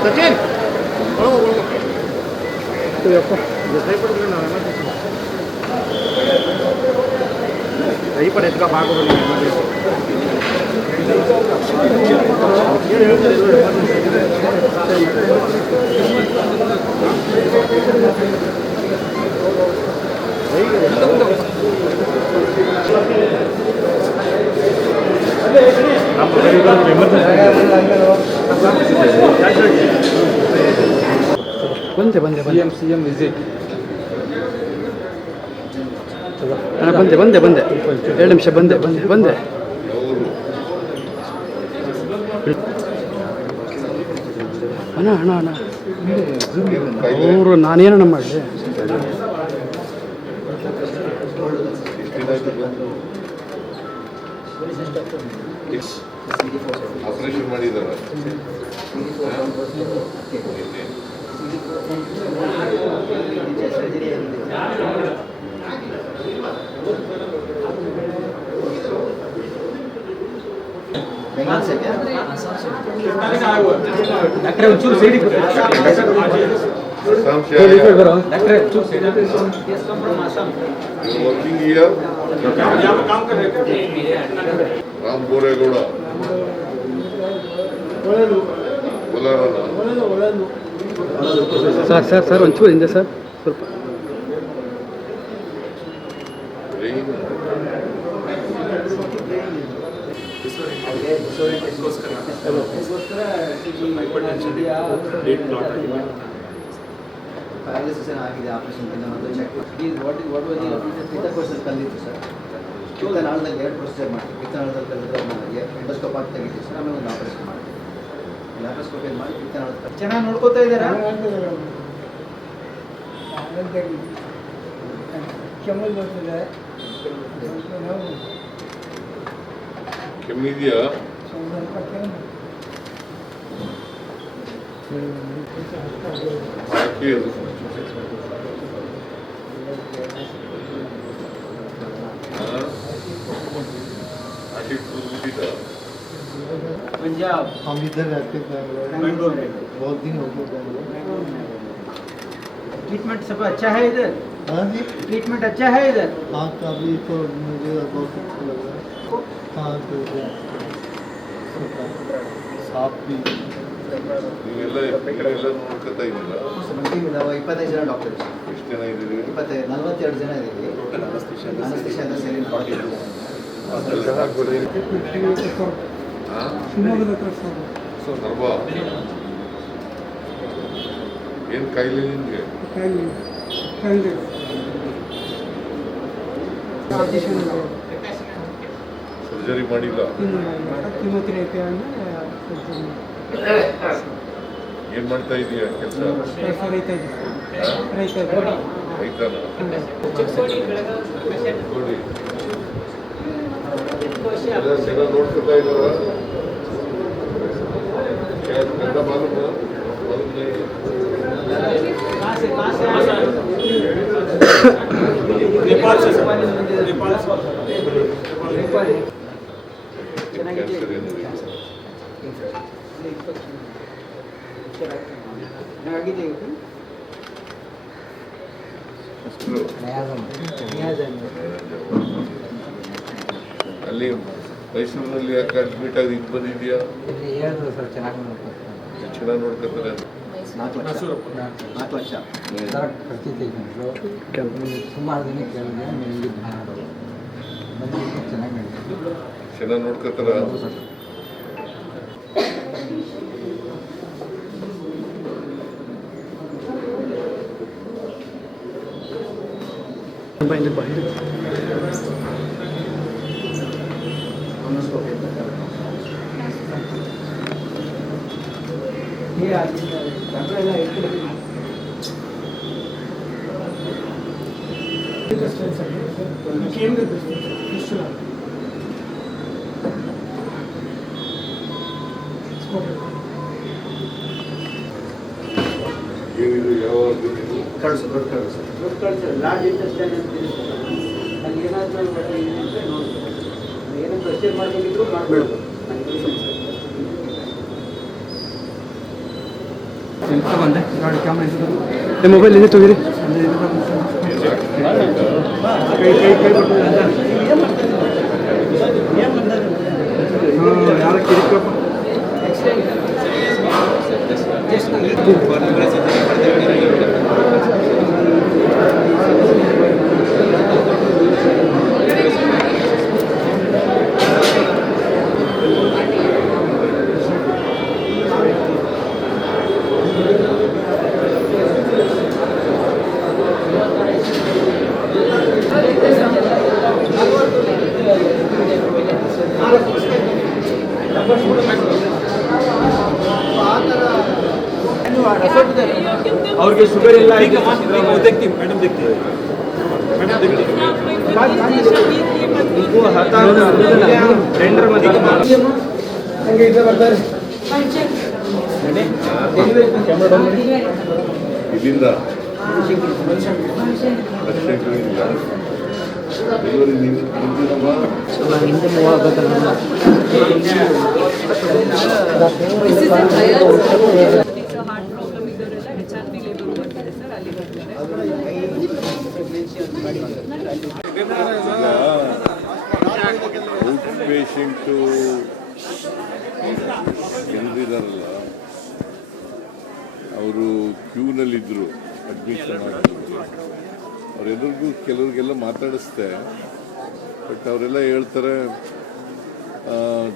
सचिन सही पर इसका भाग बंदे बंदे सीएम विजिट बंदे बंदे बंदे 2 ನಿಮಿಷ ಬಂದೆ ಬಂದೆ ಬಂದೆ ಅಣ್ಣ ಅಣ್ಣ ಅಣ್ಣ ಅವರು ನಾನೇನಣ್ಣ ಮಾಡಲಿ ಆಪರೇಷನ್ ಮಾಡಿದ್ದಾರೆ working year Ram Boregowda sir sir sir ಒಂಚೂರು ಹಿಂದೆ ಸರ್ ಸ್ವಲ್ಪ ಪ್ಯಾರಾಲಿಸಿಸ್ ಆಗಿದೆ ಆಪರೇಷನ್ಗಿಂತ ಮೊದಲು ಚೆಕ್ ವಾಟ್ ವಾಸ್ ಪಿತ್ತಕೋಶದಲ್ಲಿ ಕಲ್ಲಿತ್ತು ಸರ್ ಪಿತ್ತನಾಳದಲ್ಲಿ 2 ಪ್ರೊಸೀಜರ್ ಮಾಡ್ತೀವಿ ಪಿತ್ತನಾಳದಲ್ಲಿ ಕಲ್ಲಿದ್ರೆ ಎಂಡೋಸ್ಕೋಪ್ ಹಾಕಿ ತೆಗಿತೀವಿ ಸರ್ ಆಮೇಲೆ ಒಂದು ಆಪರೇಷನ್ ಮಾಡ್ತೀವಿ ಲ್ಯಾಪ್ರೋಸ್ಕೋಪ್ ಏನು ಮಾಡಿ ಪಿತ್ತನಾಳದ ಚೆನ್ನಾಗಿ ನೋಡ್ಕೋತಾ ಇದ್ದಾರಾ ಕೆಮ್ಮು ಬರ್ತದೆ ಕೆಮ್ಮಿದೆಯಾ पंजाब हम इधर रहते थे बैंगलोर में बहुत दिन हो गए बैंगलोर ट्रीटमेंट सब अच्छा है इधर हाँ जी ट्रीटमेंट अच्छा है इधर हाँ तो अभी तो मुझे बहुत अच्छा लग रहा है हाँ तो साफ भी ನೀವೆಲ್ಲ ನೋಡ್ಕೊತಾ ಇದ್ದೀರಾ ಬಂದಿವಿ ನಾವು 25 ಜನ ಡಾಕ್ಟರ್ಸ್ ಎಷ್ಟು ಜನ ಇದ್ದೀರಿ 42 ಜನ ಇದ್ದೀವಿ ಅನಸ್ತೇಶಿಯಾ ಅಂತ ಸೇರಿ ಸರ್ವ ಏನು ಕಾಯಿಲೆ ನಿಮಗೆ ಸರ್ಜರಿ ಮಾಡಿಲ್ಲ ಏನ್ ಮಾಡ್ತಾ ಇದೀಯ ಕೆಲಸ ರೈತನ ಜನ ನೋಡ್ಕೊತಾ ಇದ್ದಾರ ಗಂಧ ಮಾಲೂಮ नेपाल से ಕ್ಯಾನ್ಸರ್ ಏನಿದೆ ಅಲ್ಲಿ ಮೈಸೂರಿನಲ್ಲಿ ಯಾಕೆ ಅಡ್ಮಿಟ್ ಆಗಿ ಇದು ಬಂದಿದ್ಯಾ ಚೆನ್ನಾಗಿ ನೋಡ್ಕೊತಾರೆ 4 ಲಕ್ಷ ಸುಮಾರು ದಿನ ಕೇಳಿದೆ ಚೆನ್ನಾಗಿ ಚೆನ್ನಾಗಿ ನೋಡ್ಕೊತಾರ ಬಂದು ಬಂದು ಏನಿದು ಯಾವಾಗ ಕಳ್ಸು ದೊಡ್ಡ ಕಳ್ಸು ಲಾರ್ಜ್ ಇಂಟೆಸ್ಟೈನ್ ಅಂತ ಇರುತ್ತೆ ಅಲ್ಲಿ ಏನಾದರೂ ಇದೆ ನೋಡ್ಬೇಕು ಏನಾದರೂ ಪ್ರೊಸೀಜರ್ ಮಾಡಬೇಕಿದ್ರು ಮಾಡಬೇಡ ಬಂದೆ ಗಾಡಿ ಕ್ಯಾಮ್ರಾ ಮೊಬೈಲ್ ಇದೆ ತೆಗೀರಿ ಯಾರ ಕಿರಿಕಪ್ಪ ಅವ್ರಿಗೆ ಶುಗರ್ ಇಲ್ಲ देखती मैडम देखती मैडम देखती वो हता टेंडर मध्ये ಹಂಗೆ ಇದೆ ಬರ್ತಾರೆ ಇಲ್ಲಿಂದ ಹಿಂದೆ ಮೂವ್ ಆಗಬೇಕಲ್ಲ ಹಾರ್ಟ್ ಪ್ರಾಬ್ಲಮ್ ಇದ್ದವರೆಲ್ಲ HRP ಲೇಬಲ್ ಬರ್ತಾರೆ ಸರ್ ಅಲ್ಲಿ ಬರ್ತಾರೆ ಔಟ್ ಪೇಷಂಟು ಜನರಿದಾರಲ್ಲ ಅವರು ಕ್ಯೂನಲ್ಲಿದ್ದರು ಅಡ್ಮಿಷನ್ ಆಗಿದ್ರು ಅವರೆಲ್ಲರಿಗೂ ಕೆಲವ್ರಿಗೆಲ್ಲ ಮಾತಾಡಿಸ್ದೆ ಬಟ್ ಅವರೆಲ್ಲ ಹೇಳ್ತಾರೆ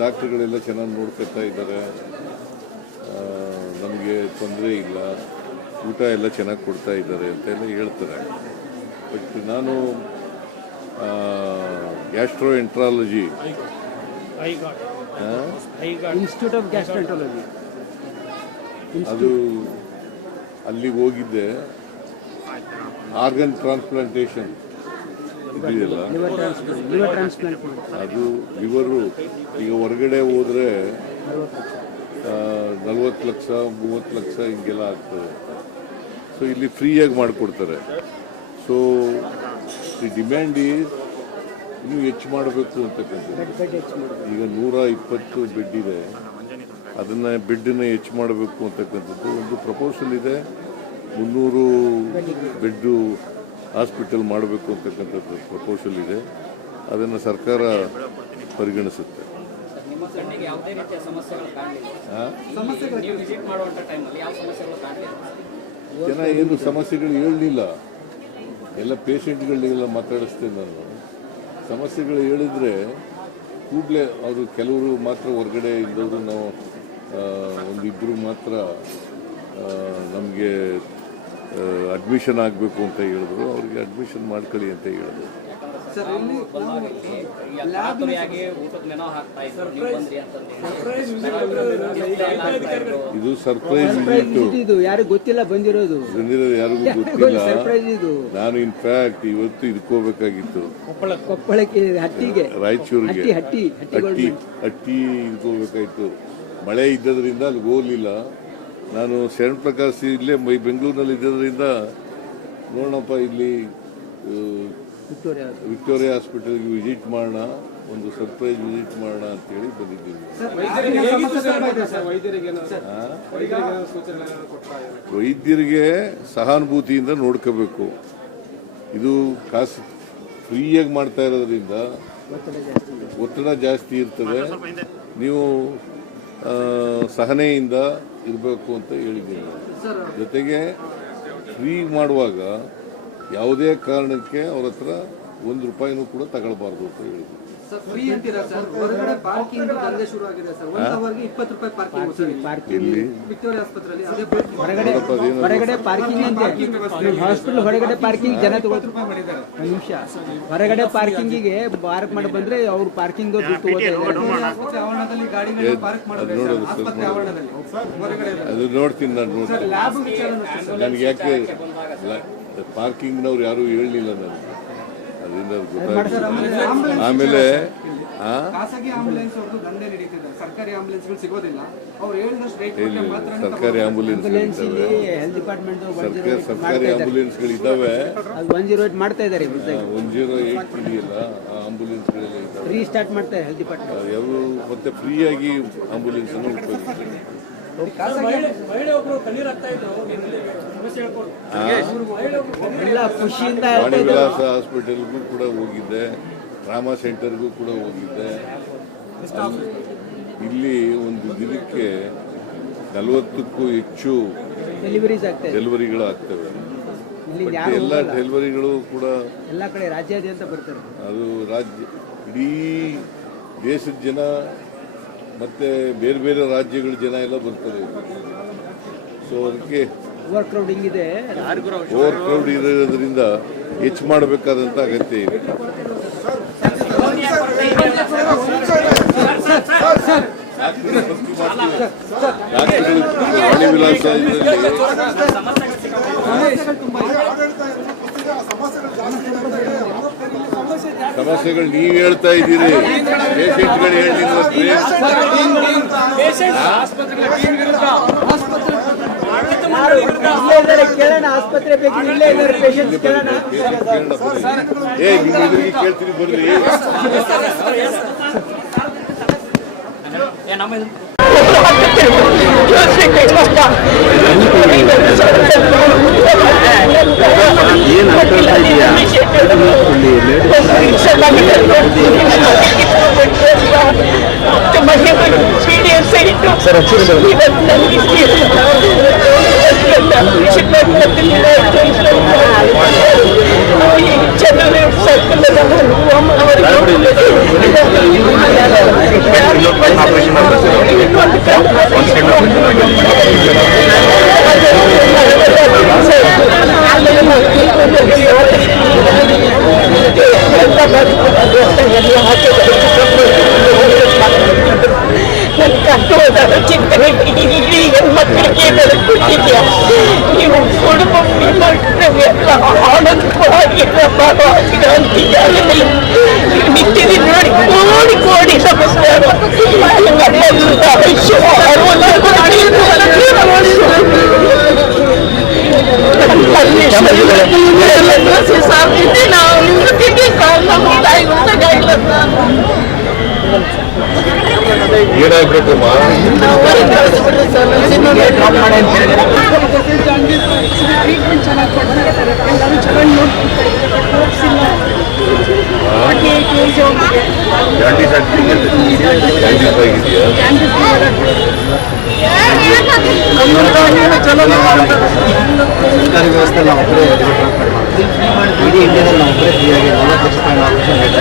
ಡಾಕ್ಟ್ರುಗಳೆಲ್ಲ ಚೆನ್ನಾಗಿ ನೋಡ್ಕೊತಾ ಇದ್ದಾರೆ ನಮಗೆ ತೊಂದರೆ ಇಲ್ಲ ಊಟ ಎಲ್ಲ ಚೆನ್ನಾಗಿ ಕೊಡ್ತಾ ಇದ್ದಾರೆ ಅಂತೆಲ್ಲ ಹೇಳ್ತಾರೆ ಬಟ್ ನಾನು gastro enterology institute of gastroenterology ಅದು ಅಲ್ಲಿಗೆ ಹೋಗಿದ್ದೆ ಆರ್ಗನ್ ಟ್ರಾನ್ಸ್ಪ್ಲಾಂಟೇಷನ್ ಇದೆಯಲ್ಲ ಲಿವರ್ ಟ್ರಾನ್ಸ್ಪ್ಲಾಂಟ್ ಅದು ಲಿವರು ಈಗ ಹೊರಗಡೆ ಹೋದರೆ 40 ಲಕ್ಷ 30 ಲಕ್ಷ ಹಿಂಗೆಲ್ಲ ಆಗ್ತದೆ ಸೊ ಇಲ್ಲಿ ಫ್ರೀಯಾಗಿ ಮಾಡಿಕೊಡ್ತಾರೆ ಸೊ ದಿ ಡಿಮ್ಯಾಂಡ್ ಈಸ್ ಇನ್ನೂ ಹೆಚ್ಚು ಮಾಡಬೇಕು ಅಂತಕ್ಕಂಥದ್ದು ಈಗ 120 ಬೆಡ್ ಇದೆ ಅದನ್ನು ಬೆಡ್ಡನ್ನು ಹೆಚ್ಚು ಮಾಡಬೇಕು ಅಂತಕ್ಕಂಥದ್ದು ಒಂದು ಪ್ರಪೋಸಲ್ ಇದೆ 300 ಬೆಡ್ಡು ಹಾಸ್ಪಿಟಲ್ ಮಾಡಬೇಕು ಅಂತಕ್ಕಂಥದ್ದು ಪ್ರಪೋಸಲ್ ಇದೆ ಅದನ್ನು ಸರ್ಕಾರ ಪರಿಗಣಿಸುತ್ತೆ ಜನ ಏನು ಸಮಸ್ಯೆಗಳು ಹೇಳಲಿಲ್ಲ ಎಲ್ಲ ಪೇಷಂಟ್ಗಳಿಗೆಲ್ಲ ಮಾತಾಡಿಸ್ತೇನೆ ನಾನು ಸಮಸ್ಯೆಗಳು ಹೇಳಿದರೆ ಕೂಡಲೇ ಅವರು ಕೆಲವರು ಮಾತ್ರ ಹೊರಗಡೆ ಇದ್ದವರು ನಾವು ಒಂದಿಬ್ಬರು ಮಾತ್ರ ನಮಗೆ ಅಡ್ಮಿಷನ್ ಆಗಬೇಕು ಅಂತ ಹೇಳಿದ್ರು ಅವ್ರಿಗೆ ಅಡ್ಮಿಷನ್ ಮಾಡ್ಕೊಳ್ಳಿ ಅಂತ ಹೇಳಿದ್ರು ಇದು ಸರ್ಪ್ರೈಸ್ ಇದು ಯಾರಿಗೂ ಗೊತ್ತಿಲ್ಲ ಬಂದಿರೋದು ಯಾರಿಗೂ ಗೊತ್ತಿಲ್ಲ ನಾನು ಇನ್ಫ್ಯಾಕ್ಟ್ ಇವತ್ತು ಇದಕ್ಕೋಬೇಕಾಗಿತ್ತು ಕೊಪ್ಪಳಕ್ಕೆ ಹಟ್ಟಿಗೆ ರಾಯಚೂರಿಗೆ ಹಟ್ಟಿ ಇದಕ್ಕೋಬೇಕಾಗಿತ್ತು ಮಳೆ ಇದ್ದದ್ರಿಂದ ಅಲ್ಲಿಗೆ ಹೋಗ್ಲಿಲ್ಲ ನಾನು ಶರಣ್ ಪ್ರಕಾಶ್ ಇಲ್ಲೇ ಬೆಂಗಳೂರಿನಲ್ಲಿ ಇದ್ದದ್ರಿಂದ ನೋಡೋಣಪ್ಪ ಇಲ್ಲಿ ವಿಕ್ಟೋರಿಯಾ ಹಾಸ್ಪಿಟಲ್ಗೆ ವಿಸಿಟ್ ಮಾಡೋಣ ಒಂದು ಸರ್ಪ್ರೈಸ್ ವಿಸಿಟ್ ಮಾಡೋಣ ಅಂತೇಳಿ ಬಂದಿದ್ದೀವಿ ವೈದ್ಯರಿಗೆ ಸಹಾನುಭೂತಿಯಿಂದ ನೋಡ್ಕೋಬೇಕು ಇದು ಕಾಸು ಫ್ರೀಯಾಗಿ ಮಾಡ್ತಾ ಇರೋದ್ರಿಂದ ಒತ್ತಡ ಜಾಸ್ತಿ ಇರ್ತದೆ ನೀವು ಸಹನೆಯಿಂದ ಇರಬೇಕು ಅಂತ ಹೇಳಿದ್ದೀನಿ ಜೊತೆಗೆ ಫ್ರೀ ಮಾಡುವಾಗ ಯಾವುದೇ ಕಾರಣಕ್ಕೆ ಅವ್ರ ಹತ್ರ ₹1 ಕೂಡ ತಗೊಳ್ಬಾರ್ದು ಅಂತ ಹೇಳಿದ್ದೀನಿ ಹೊರಗಡೆ ಪಾರ್ಕಿಂಗ್ ದಂಧೆ ಶುರು ಆಗಿದೆ ಸರ್ 1 ಅವರ್ಗೆ ₹20 ಪಾರ್ಕಿಂಗ್ ಹೊರಗಡೆ ಪಾರ್ಕಿಂಗ್ ಅಂತ ಹಾಸ್ಪಿಟಲ್ ಹೊರಗಡೆ ಪಾರ್ಕಿಂಗ್ ಜನ ತಗೊಳ್ತಾರೆ ನಿಮಿಷ ಹೊರಗಡೆ ಪಾರ್ಕಿಂಗಿಗೆ ಪಾರ್ಕ್ ಮಾಡಿ ಬಂದ್ರೆ ಅವ್ರು ಪಾರ್ಕಿಂಗ್ ಅದು ನೋಡ್ತೀನಿ ನಾನು ನನಗೆ ಯಾಕೆ ಪಾರ್ಕಿಂಗ್ನವ್ರು ಯಾರು ಹೇಳಲಿಲ್ಲ ನನಗೆ ಅದರಿಂದ ಅದು ಗೊತ್ತಾಗ್ತದೆ. ಆಮೇಲೆ ಖಾಸಗಿ ಆಂಬುಲೆನ್ಸ್ ಅವ್ರದ್ದು ದಂಧೆ ನಡೀತಿದೆ, ಸರ್ಕಾರಿ ಆಂಬುಲೆನ್ಸ್ಗಳು ಸಿಗೋದಿಲ್ಲ. ಅವ್ರು ಹೇಳಿದಷ್ಟು ರೇಟ್ ಇಲ್ಲಿ ಮಾತ್ರ ಸರ್ಕಾರಿ ಆಂಬುಲೆನ್ಸ್ಗಳಿದ್ದಾವೆ, ಹೆಲ್ತ್ ಡಿಪಾರ್ಟ್ಮೆಂಟ್ ಸರ್ಕಾರಿ ಆಂಬುಲೆನ್ಸ್ಗಳಿದ್ದಾವೆ. ಅದು 108 ಮಾಡ್ತಾ ಇದ್ದಾರೆ. 108 ಇದೆಯಲ್ಲ, ಆ ಆಂಬುಲೆನ್ಸ್ಗಳೆಲ್ಲ ಇದ್ದಾವೆ. ರೀಸ್ಟಾರ್ಟ್ ಮಾಡ್ತಾರೆ ಹೆಲ್ತ್ ಡಿಪಾರ್ಟ್ಮೆಂಟ್. ಅವರು ಮತ್ತೆ ಫ್ರೀಯಾಗಿ ಆಂಬುಲೆನ್ಸ್ ಅನ್ನು ಉಪಯೋಗಿಸ್ತಾರೆ. ಎಲ್ಲ ಖುಷಿಯಿಂದ ವಾಣಿ ವಿಲಾಸ ಹಾಸ್ಪಿಟಲ್ಗೂ ಕೂಡ ಹೋಗಿದ್ದೆ, ಟ್ರಾಮಾ ಸೆಂಟರ್ಗೂ ಕೂಡ ಹೋಗಿದ್ದೆ. ಇಲ್ಲಿ ಒಂದು ದಿನಕ್ಕೆ 40ಕ್ಕೂ ಹೆಚ್ಚು ಡೆಲಿವರೀಸ್ ಆಗ್ತಾ ಇದೆ. ಡೆಲಿವರಿಗಳಾಗ್ತವೆ. ಇಲ್ಲಿ ಬಟ್ ಯಾರು ಎಲ್ಲ ಡೆಲಿವರಿಗಳು ಕೂಡ ಎಲ್ಲ ಕಡೆ ರಾಜ್ಯಾದ್ಯಂತ ಬರ್ತಾರೆ. ಅದು ಇಡೀ ದೇಶದ ಜನ ಮತ್ತೆ ಬೇರೆ ಬೇರೆ ರಾಜ್ಯಗಳ ಜನ ಎಲ್ಲ ಬರ್ತಾರೆ. ಸೊ ಅದಕ್ಕೆ ಓವರ್ ಕ್ರೌಡಿಂಗ್ ಇದೆ. ಓವರ್ ಕ್ರೌಡ್ ಇರೋದ್ರಿಂದ ಹೆಚ್ಚು ಮಾಡಬೇಕಾದಂತ ಅಗತ್ಯ ಇದೆ. ವಾಣಿ ವಿಲಾಸ ಇದರಲ್ಲಿ ಸಮಸ್ಯೆಗಳು ನೀವು ಹೇಳ್ತಾ ಇದ್ದೀರಿ, ಪೇಷಂಟ್ಗಳು ಹೇಳಿಲ್ಲ. ಕೇಳೋಣ, ಆಸ್ಪತ್ರೆ ಬೇಕು, ಇಲ್ಲೇ ಇದ್ದಾರೆ ಪೇಷಂಟ್ಸ್, ಕೇಳೋಣ. ನಿಮ್ಮ ಎದುರಿಗೆ ಕೇಳ್ತೀನಿ ಬರ್ರಿ. ಕಷ್ಟವಾದ ಚಿಂತನೆ ಇಡೀ ಹೆಣ್ಮಕ್ಕಳಿಗೆ ಬೆಳಕಿದ್ಯಾ. ನೀವು ಕುಟುಂಬ ಎಲ್ಲ ಆನಂದವಾಗಿ ನಿಂತಿದ್ದೀನಿ ನೋಡಿ. ಕೋಡಿ ಕೋಡಿ ನಮಸ್ಕಾರ. ನಾವು ಏನಾಗ್ಬೇಕಮ್ಮ? ಟ್ರೀಟ್ಮೆಂಟ್ ಚೆನ್ನಾಗಿ ಕೊಡ್ತಾರೆ, ಎಲ್ಲರೂ ಚೆನ್ನಾಗಿ ನೋಡ್ಕೊಳ್ತಾರೆ. ಸರ್ಕಾರಿ ವ್ಯವಸ್ಥೆ ನಾವು ಒಬ್ಬರೇ ಇಡೀ ಇಂಡಿಯಾದಲ್ಲಿ ನಾವು ಒಬ್ಬರೇ ಫ್ರೀಯಾಗಿ 4 ಲಕ್ಷ ರೂಪಾಯಿ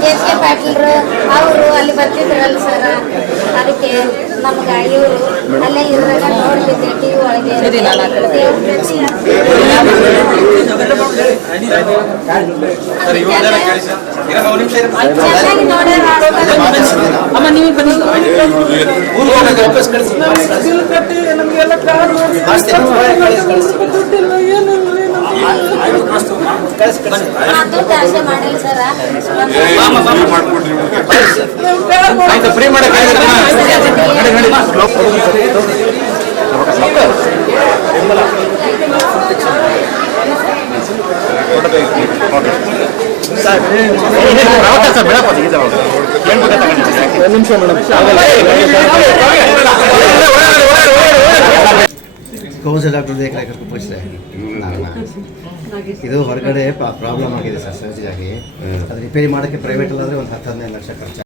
ಕೆ ಪಾಟೀಲ್ರು ಅವರು ಅಲ್ಲಿ ಬರ್ತಿದ್ರಲ್ಲ ಸರ್, ಅದಕ್ಕೆ ನಮ್ಗೆ ಇವರು ಅಲ್ಲೇ ಇದ್ರಾಗ ನೋಡ್ತಿದ್ದೆ ಟಿ ವಿ ಒಳಗೆ. ಚೆನ್ನಾಗಿ ದುಡ್ಡು ಆಸೆ ಮಾಡಿಲ್ಲ ಸರ್. कौन से डॉक्टर देख रहे हैं पूछ रहे हैं. ಇದು ಹೊರಗಡೆ ಪ್ರಾಬ್ಲಮ್ ಆಗಿದೆ ಸರ್, ಸರ್ಜರಿ ಆಗಿ ಅದು ರಿಪೇರಿ ಮಾಡೋಕ್ಕೆ ಪ್ರೈವೇಟಲ್ಲಾದರೆ ಒಂದು 10-15 ಲಕ್ಷ ಖರ್ಚು.